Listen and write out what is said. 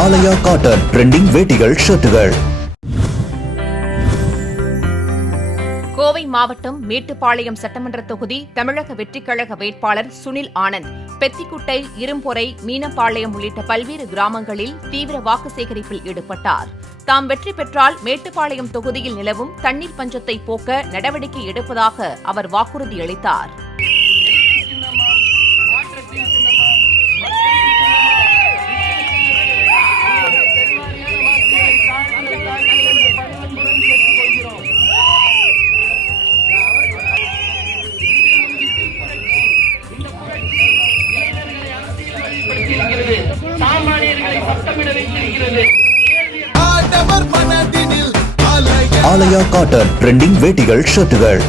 ஆலயா cotton trending வேட்டிகள் ஷர்ட்டுகள். Kovai மாவட்டம் மேட்டுப்பாளையம் சட்டமன்ற தொகுதி தமிழக வெற்றிக் கழக வேட்பாளர் சுனில் ஆனந்த் பெத்திக்குட்டை, இரும்பொறை, மீனப்பாளையம் உள்ளிட்ட பல்வேறு கிராமங்களில் தீவிர வாக்கு சேகரிப்பில் ஈடுபட்டார். தாம் வெற்றி பெற்றால் மேட்டுப்பாளையம் தொகுதியில் நிலவும் தண்ணீர் பஞ்சத்தை போக்க நடவடிக்கை எடுப்பதாக அவர் வாக்குறுதியளித்தார். ஆலயா காட்டன் ட்ரெண்டிங் வேட்டிகள் ஷர்ட்டுகள்.